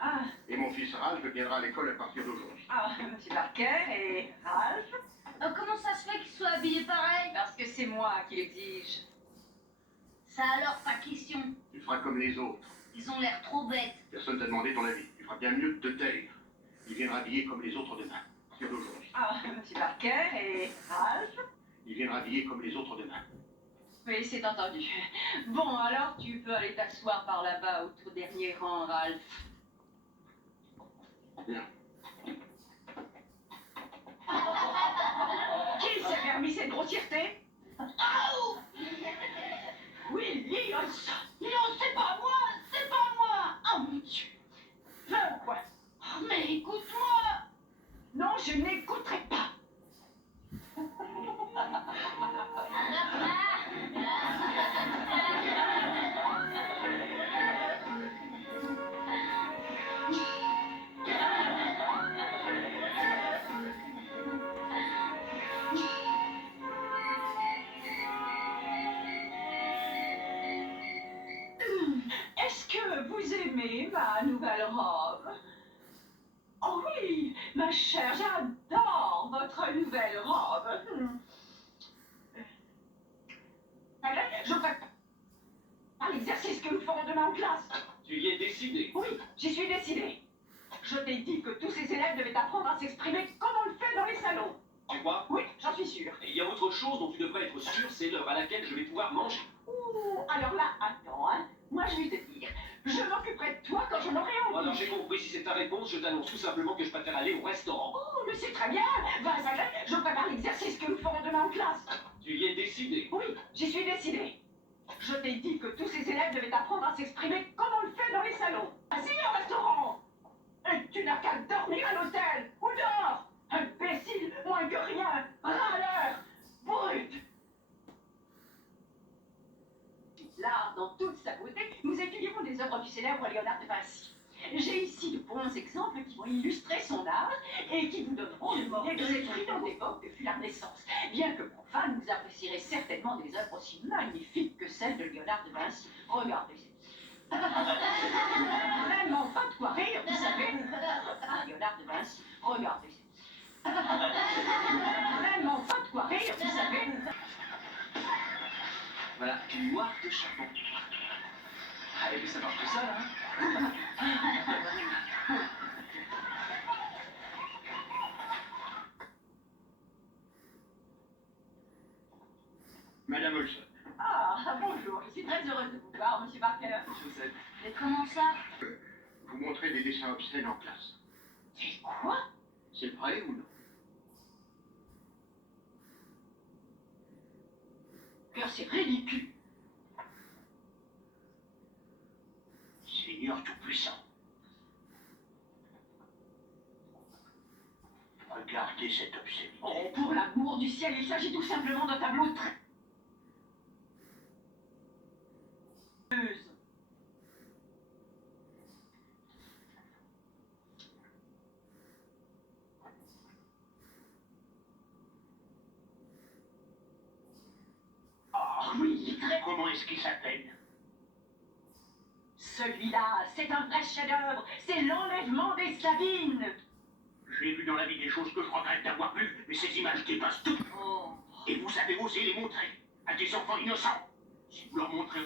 Ah, Et mon fils Ralph viendra à l'école à partir d'aujourd'hui. Monsieur Parker et Ralph. Comment ça se fait qu'ils soient habillés pareil? Parce que c'est moi qui l'exige. Ça alors, pas question. Tu feras comme les autres. Ils ont l'air trop bêtes. Personne t'a demandé ton avis. Tu feras bien mieux de te taire. Il viendra habillé comme les autres demain. À partir d'aujourd'hui. Monsieur Parker et Ralph. Il viendra habillé comme les autres demain. Oui, c'est entendu. Bon, alors tu peux aller t'asseoir par là-bas au tout dernier rang, Ralph. Bien. Qui s'est permis cette grossièreté? Williams! Non, c'est pas moi! C'est pas moi! Oh mon Dieu! Quoi? Oh, mais écoute-moi! Non, je n'écouterai pas. Est-ce que vous aimez ma nouvelle robe? Oh oui, ma chère, j'adore votre nouvelle robe. Allez, je prépare l'exercice que nous ferons demain en classe. Tu y es décidé. Oui, j'y suis décidée. Je t'ai dit que tous ces élèves devaient apprendre à s'exprimer comme on le fait dans les salons. Tu crois? Oui, j'en suis sûre. Et il y a autre chose dont tu devrais être sûr, c'est l'heure à laquelle je vais pouvoir manger. Ouh, alors là, attends, hein. Moi, je vais te dire, je m'occuperai de toi quand j'en aurai envie. Alors j'ai compris, si c'est ta réponse, je t'annonce tout simplement que je préfère aller au restaurant. Oh, mais c'est très bien. Allez, je prépare l'exercice que nous ferons demain en classe. Tu y es décidé. Oui, j'y suis décidée. Je t'ai dit que tous ces élèves devaient apprendre à s'exprimer comme on le fait dans les salons. Assis au restaurant. Et tu n'as qu'à dormir à l'hôtel ou dehors. Imbécile, moins que rien. Râleur, brute. L'art dans toute sa beauté, nous étudierons des œuvres du célèbre Léonard de Vinci. J'ai ici de bons exemples qui vont illustrer son art et qui vous donneront une idée de cette brillante époque que fut la Renaissance. Bien que profane, vous apprécierez certainement des œuvres aussi magnifiques que celles de Léonard de Vinci. Regardez. Vraiment pas de quoi rire, vous savez. Léonard de Vinci, regardez. Vraiment pas de quoi rire, vous savez. Voilà, une noire de charbon. Ah, et puis ça marche tout seul, hein. Madame Olson. Bonjour, je suis très heureuse de vous voir, monsieur Parker. Joseph. Mais comment ça? Vous montrez des dessins obscènes en classe. C'est quoi? C'est vrai ou non? C'est ridicule. Seigneur Tout-Puissant. Regardez cette obscénité. Oh, pour l'amour du ciel, il s'agit tout simplement d'un tableau très... Oh oui, très... Comment est-ce qu'il s'appelle? Celui-là, c'est un vrai chef-d'œuvre. C'est l'enlèvement des Sabines. J'ai vu dans la vie des choses que je regrette d'avoir vues, mais ces images dépassent tout. Oh. Et vous avez osé les montrer à des enfants innocents. Si vous leur montrez...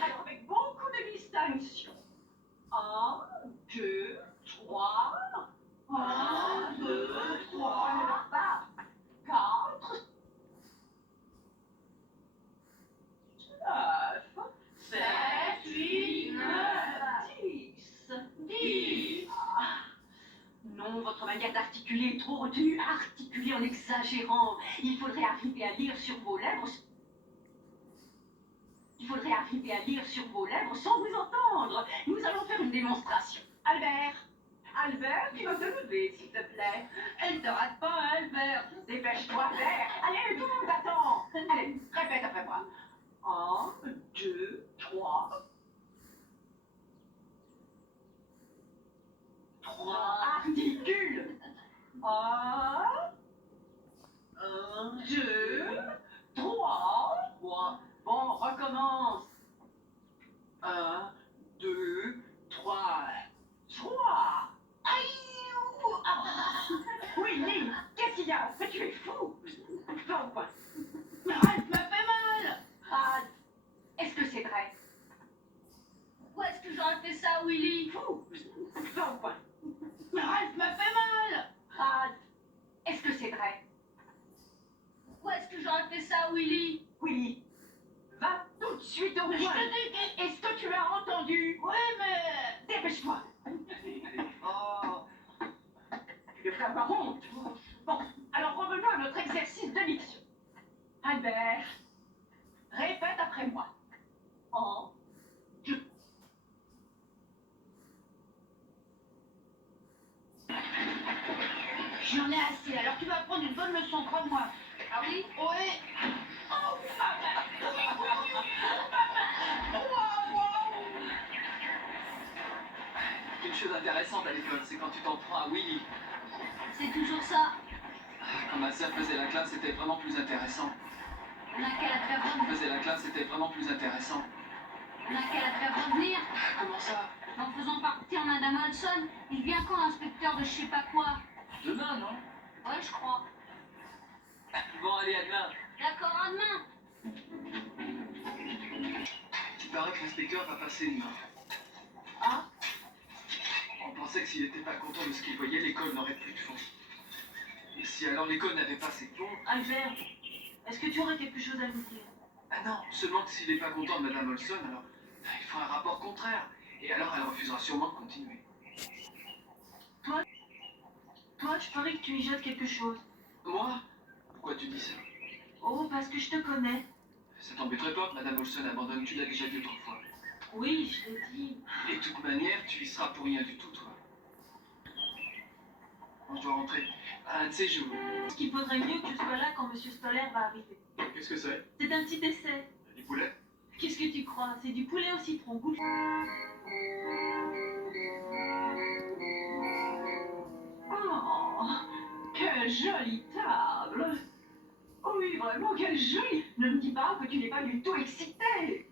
Alors, avec beaucoup de distinction. 1, 2, 3. 1, 2, 3. 4. 9. 7, 8, 9. 10. 10. Non, votre manière d'articuler est trop retenue. Articulez en exagérant. Il faudrait arriver à lire sur vos lèvres. Il faudrait arriver à lire sur vos lèvres sans vous entendre. Nous allons faire une démonstration. Albert, tu vas te lever, s'il te plaît. Elle te rate pas, Albert. Dépêche-toi, Albert. Allez, tout le monde t'attend. Allez, répète après moi. 1, 2, 3. 3, Articule. 1, 2, 3. 3, Bon, recommence. 1, 2, 3. 3. Aïe ouh, ah. Willy, qu'est-ce qu'il y a? Mais tu es fou. Va au coin. Ralph m'a fait mal. Ralph, est-ce que c'est vrai? Pourquoi est-ce que j'aurais fait ça, Willy? Fou. Va au coin. Ralph m'a fait mal. Ralph, est-ce que c'est vrai? Pourquoi est-ce que j'aurais fait ça, Willy? Willy, va tout de suite au Mais je coin. te dis que... Est-ce que tu as entendu? Ouais, mais... Dépêche-toi. Oh. Tu devrais avoir honte. Bon, alors revenons à notre exercice de diction. Albert, répète après moi. En, J'en ai assez, alors tu vas prendre une bonne leçon, crois-moi. Ah oui? Ouais. Oh, Une chose intéressante à l'école, c'est quand tu t'en prends à Willy. c'est toujours ça. Quand ma sœur faisait la classe, c'était vraiment plus intéressant. On n'a qu'à la faire revenir. Faisait la classe, c'était vraiment plus intéressant. On n'a qu'à la faire revenir. Comment ça? En faisant partie en Madame Olson, il vient quand l'inspecteur de je sais pas quoi? Demain, non? Ouais, je crois. Bon, allez, à demain. D'accord, à demain. Il paraît que l'inspecteur va passer demain. Ah, On pensait que s'il n'était pas content de ce qu'il voyait, l'école n'aurait plus de fonds. Et si alors l'école n'avait pas ses fonds... Albert, est-ce que tu aurais quelque chose à nous dire? Ah non, seulement que s'il n'est pas content de Madame Olson, alors il faut un rapport contraire. Et alors elle refusera sûrement de continuer. Toi, je parie que tu y jettes quelque chose. Moi? Pourquoi tu dis ça? Oh, parce que je te connais. Ça t'embêterait pas que Madame Olson abandonne, tu l'as déjà dit 3 fois. Oui, je l'ai dit. Et de toute manière, tu y seras pour rien du tout, toi. Bon, je dois rentrer. Ah, tu sais, je... Ce qu'il faudrait mieux que tu sois là quand Monsieur Stoller va arriver. Qu'est-ce que c'est? C'est un petit essai. Du poulet? Qu'est-ce que tu crois? C'est du poulet au citron. Goûte. oh, quelle jolie table. Oh oui, vraiment, quelle jolie. Ne me dis pas que tu n'es pas du tout excité.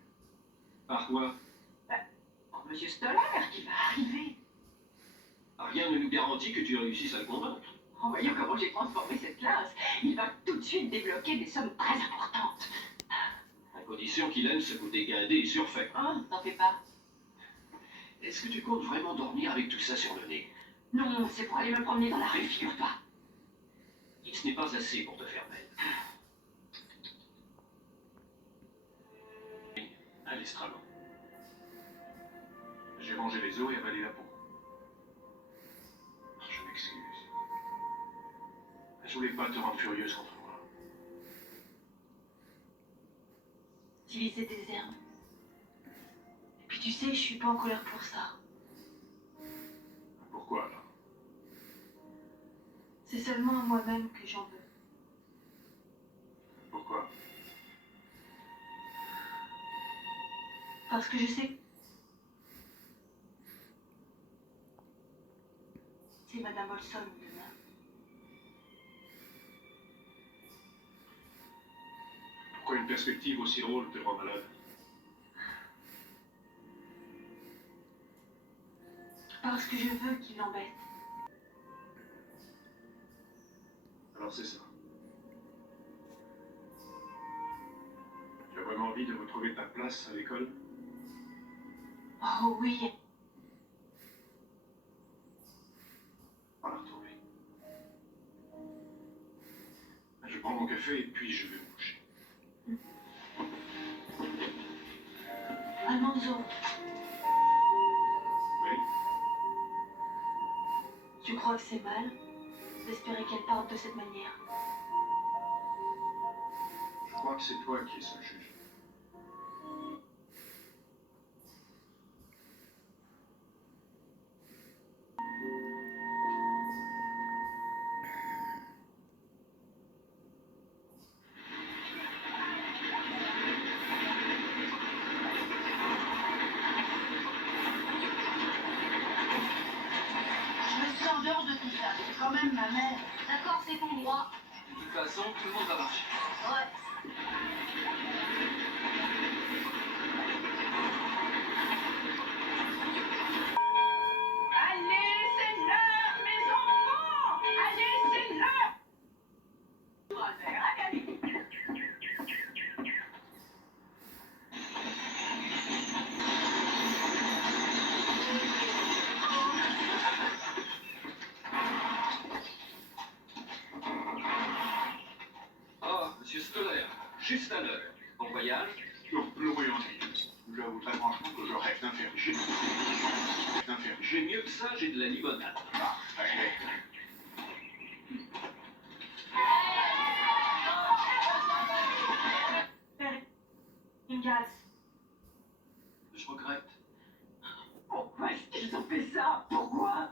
Par quoi? Oh, Monsieur Stoller qui va arriver. Rien ne nous garantit que tu réussisses à le convaincre. En voyant comment j'ai transformé cette classe, il va tout de suite débloquer des sommes très importantes. À condition qu'il aime ce côté guindé et surfait. Oh, t'en fais pas. Est-ce que tu comptes vraiment dormir avec tout ça sur le nez? Non, c'est pour aller me promener dans la rue, figure-toi. Ce n'est pas assez pour te faire belle. Un l'estragon. J'ai mangé les os et avalé la peau. Je m'excuse. Je voulais pas te rendre furieuse contre moi. Utiliser des herbes. Et puis tu sais, je suis pas en colère pour ça. Pourquoi alors? C'est seulement à moi-même que j'en veux. Pourquoi? Parce que je sais que c'est Madame Olson demain. Pourquoi une perspective aussi drôle te rend malade? Parce que je veux qu'il l'embête. Alors c'est ça. Tu as vraiment envie de retrouver ta place à l'école? Oh oui. Pas la retrouver. Je prends mon café et puis je vais me coucher. Almanzo, Oui? tu crois que c'est mal d'espérer qu'elle parte de cette manière? Je crois que c'est toi qui es seul juge. quand même ma mère. D'accord, c'est ton droit. De toute façon, tout le monde va marcher. Ouais. Allez, c'est l'heure, mes enfants! Allez, c'est l'heure! Allez, allez. Oh, monsieur Stoller, juste à l'heure. Bon voyage. Le Royaume-Uni. J'avoue très franchement que je rêve d'un faire J'ai mieux que ça, j'ai de la limonade. Parfait. Ingalls, Je regrette. pourquoi est-ce qu'ils ont fait ça? Pourquoi?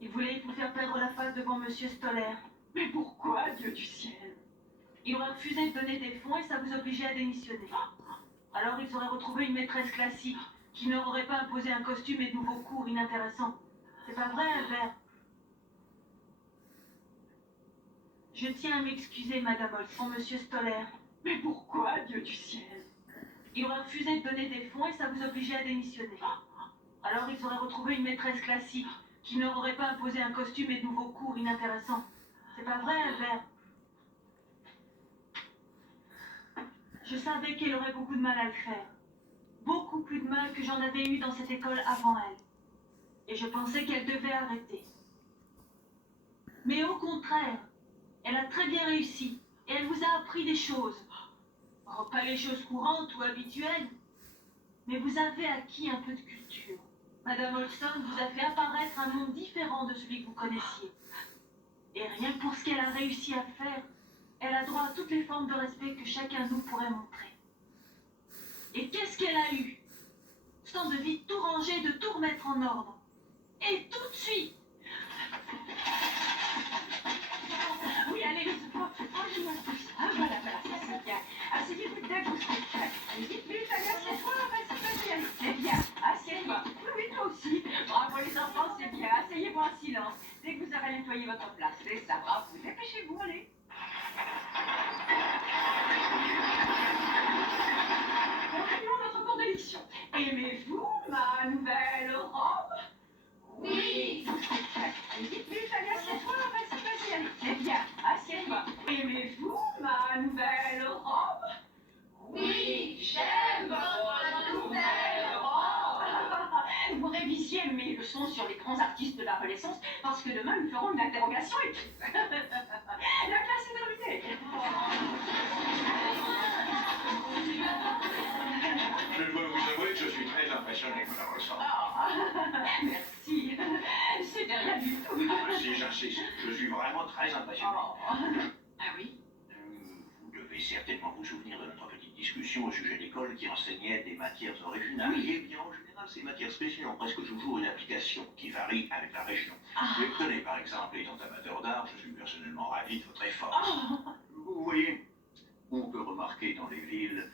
Il voulait vous faire perdre la face devant Monsieur Stoller. Mais pourquoi, Dieu du ciel? Il aurait refusé de donner des fonds et ça vous obligeait à démissionner. Alors il saurait retrouver une maîtresse classique qui n'aurait pas imposé un costume et de nouveaux cours inintéressants. C'est pas vrai, Albert? Je tiens à m'excuser, Madame Olson, Monsieur Stoller. Mais pourquoi, Dieu du ciel? Il aurait refusé de donner des fonds et ça vous obligeait à démissionner. Alors il saurait retrouver une maîtresse classique qui n'aurait pas imposé un costume et de nouveaux cours inintéressants. C'est pas vrai, Albert? Je savais qu'elle aurait beaucoup de mal à le faire. Beaucoup plus de mal que j'en avais eu dans cette école avant elle. Et je pensais qu'elle devait arrêter. Mais au contraire, elle a très bien réussi. Et elle vous a appris des choses. Oh, pas les choses courantes ou habituelles. Mais vous avez acquis un peu de culture. Madame Olson vous a fait apparaître un monde différent de celui que vous connaissiez. Et rien que pour ce qu'elle a réussi à faire, elle a droit à toutes les formes de respect que chacun de nous pourrait montrer. Et qu'est-ce qu'elle a eu? Ce temps de vie de tout ranger, de tout remettre en ordre. Et tout de suite. Oui, allez, les enfants, rangez-moi tout ça. Voilà, voilà, ça c'est bien. Asseyez-vous dedans, vous serez prêts. Allez, vite, vite, allez, assieds-toi, vas-y, allez. C'est bien, assieds-toi. Oui, oui, toi aussi. Bravo les enfants, c'est bien. Asseyez-vous en silence. Dès que vous aurez nettoyé votre place, c'est ça, bravo. Dépêchez-vous, allez. Continuons notre cours de diction. Aimez-vous ma nouvelle robe? Oui. Vous serez prêts. Allez, vite, vite, allez, assieds-toi, vas-y, allez. C'est bien, assieds-toi. Aimez-vous ma nouvelle robe? Oui, j'aime votre nouvelle robe. Vous révisiez mes leçons sur les grands artistes de la Renaissance parce que demain nous ferons une interrogation écrite. La classe est terminée. Je dois vous avouer que je suis très impressionné, Madame Olson. Oh, merci. C'était rien du tout. Si j'insiste, je suis vraiment très impressionné. Oh. Ah oui? Vous devez certainement vous souvenir de notre petite discussion au sujet d'école qui enseignait des matières originales. Oui. Eh bien, en général, ces matières spéciales ont presque toujours une application qui varie avec la région. Ah. Mais tenez, par exemple, étant amateur d'art, je suis personnellement ravi de votre effort. Oh. Vous voyez, on peut remarquer dans les villes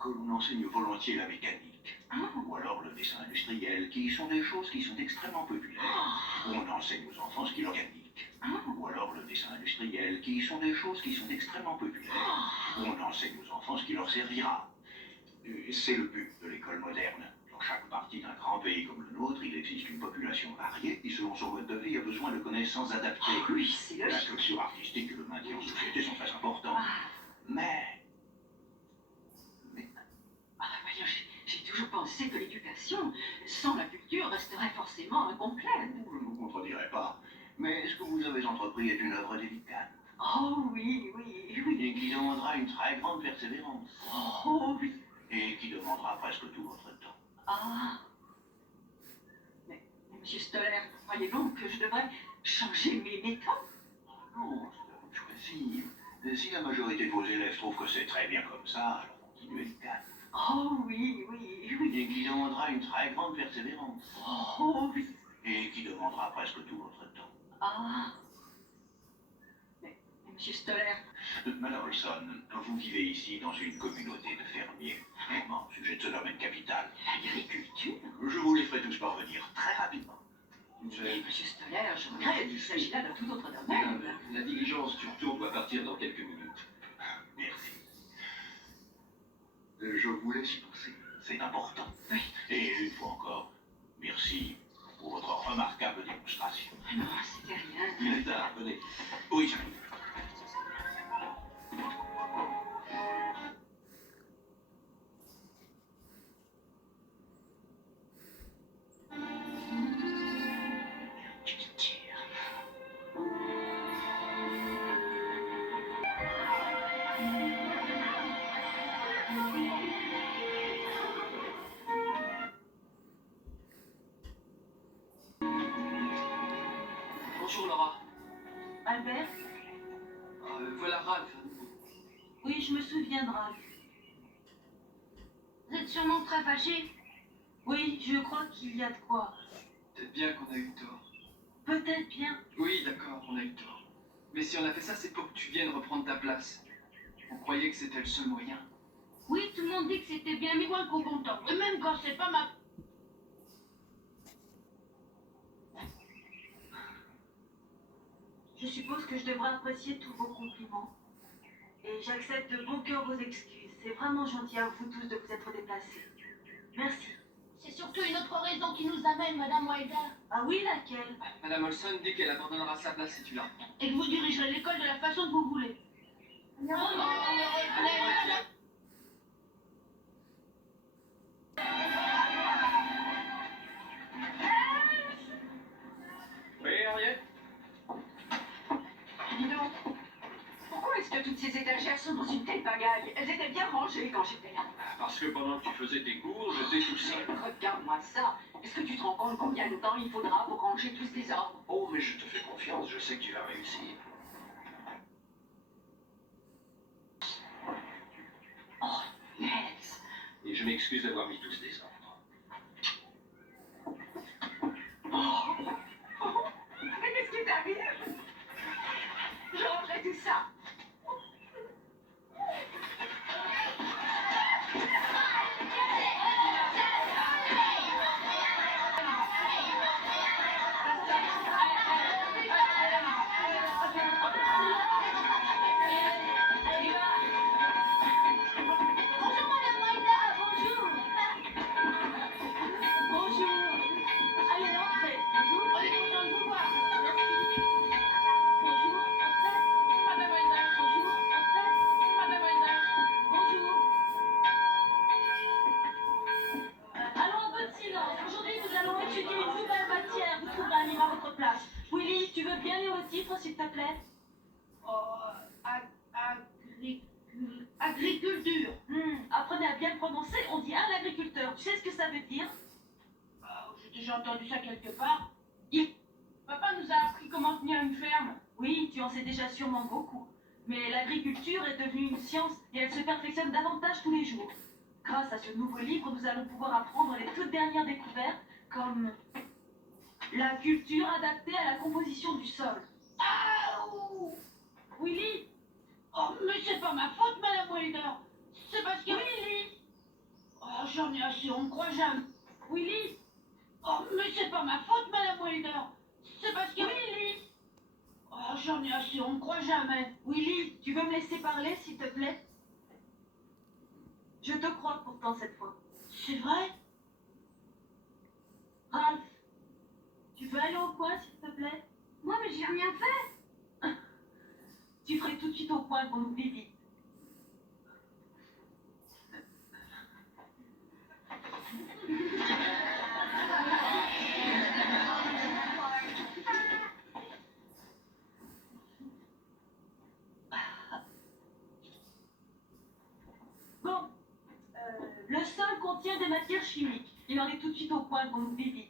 que l'on enseigne volontiers la mécanique, ou alors le dessin industriel, qui sont des choses qui sont extrêmement populaires. On enseigne aux enfants ce qui leur organique. Ou alors le dessin industriel, qui sont des choses qui sont extrêmement populaires. On enseigne aux enfants ce qui leur servira. C'est le but de l'école moderne. Dans chaque partie d'un grand pays comme le nôtre, il existe une population variée qui, selon son mode de vie, a besoin de connaissances adaptées. Oui, c'est La logique. culture artistique et le maintien en société sont très importants. Mais Voyons, j'ai toujours pensé que l'éducation, sans la culture, resterait forcément incomplète. je ne vous contredirai pas. Mais ce que vous avez entrepris est une œuvre délicate. Oh oui, oui, oui. Et qui demandera une très grande persévérance. Oh oui. Et qui demandera presque tout votre temps. Ah. Mais Monsieur Stoller, croyez donc que je devrais changer mes méthodes? Non, c'est à vous de choisir. Si la majorité de vos élèves trouvent que c'est très bien comme ça, alors continuez le calme. Oh oui, oui, oui. Et qui demandera une très grande persévérance. Oh oui. Et qui demandera presque tout votre temps. Ah. Mais Monsieur Stoller, Madame Olson, vous vivez ici dans une communauté de fermiers, vraiment au sujet de ce domaine capital. l'agriculture? Je vous les ferai tous parvenir très rapidement. Mais monsieur Stoller, je regrette, il s'agit là d'un tout autre domaine. La diligence du retour doit partir dans quelques minutes. Merci. Je vous laisse y penser. C'est important. Oui. Et une fois encore, merci pour votre remarquable démonstration. Non, c'était rien. Il est tard, venez. Oui, j'arrive. Bonjour Laura. Albert? Voilà Ralph. Oui, je me souviens de Ralph. Vous êtes sûrement très fâché. Oui, je crois qu'il y a de quoi. Peut-être bien qu'on a eu tort. Peut-être bien. Oui, d'accord, on a eu tort. Mais si on a fait ça, c'est pour que tu viennes reprendre ta place. On croyait que c'était le seul moyen. Oui, tout le monde dit que c'était bien, mais moins qu'on content. Et même quand c'est pas ma... Je suppose que je devrais apprécier tous vos compliments. Et j'accepte de bon cœur vos excuses. C'est vraiment gentil à vous tous de vous être déplacés. Merci. C'est surtout une autre raison qui nous amène, Madame Wilder. Ah oui, laquelle? Madame Olson dit qu'elle abandonnera sa place si tu la reprends. Et que vous dirigerez l'école de la façon que vous voulez. Oui, Henriette? Dis donc, pourquoi est-ce que toutes ces étagères sont dans une telle pagaille? Elles étaient bien rangées quand j'étais là. Parce que pendant que tu faisais tes cours, j'étais tout seul. Regarde-moi ça. Est-ce que tu te rends compte combien de temps il faudra pour ranger tous ces ordres? Oh, mais je te fais confiance, je sais que tu vas réussir. Oh, Nels. Et je m'excuse d'avoir mis tous des ordres. Mais qu'est-ce qui t'arrive? Je rangerai tout ça. Bonjour, Madame Wilder. Bonjour. Bonjour. Allez, entrez. Bonjour. On est content de vous voir. Bonjour, entrez. Madame Wilder. Bonjour, entrez. Madame Wilder. Bonjour. Allons, un peu de silence. Aujourd'hui, nous allons étudier une nouvelle matière. Vous trouverez un livre à votre place. Willy, tu veux bien lire le titre, s'il te plaît? Agriculture. Apprenez à bien le prononcer. On dit un agriculteur. Tu sais ce que ça veut dire? J'ai déjà entendu ça quelque part. Il- Papa nous a appris comment tenir une ferme. Oui, tu en sais déjà sûrement beaucoup. Mais l'agriculture est devenue une science et elle se perfectionne davantage tous les jours. Grâce à ce nouveau livre, nous allons pouvoir apprendre les toutes dernières découvertes, comme la culture adaptée à la composition du sol. Aouh! Willy! Oh, mais c'est pas ma faute, Madame Wilder. C'est parce que... Willy! Oh, j'en ai assez, on ne croit jamais. Willy! Oh, mais c'est pas ma faute, Madame Wilder. C'est parce que... Willy! Oh, j'en ai assez, on ne croit jamais. Willy, tu veux me laisser parler, s'il te plaît? Je te crois pourtant cette fois. C'est vrai? Ralph, tu veux aller au coin, s'il te plaît? Moi, mais j'ai rien fait. Tu ferais tout de suite au coin qu'on oublie vite. Bon, le sol contient des matières chimiques. Il en est tout de suite au point qu'on oublie vite.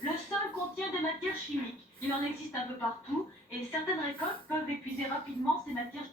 Le sol contient des matières chimiques. Il en existe un peu partout et certaines récoltes peuvent épuiser rapidement ces matières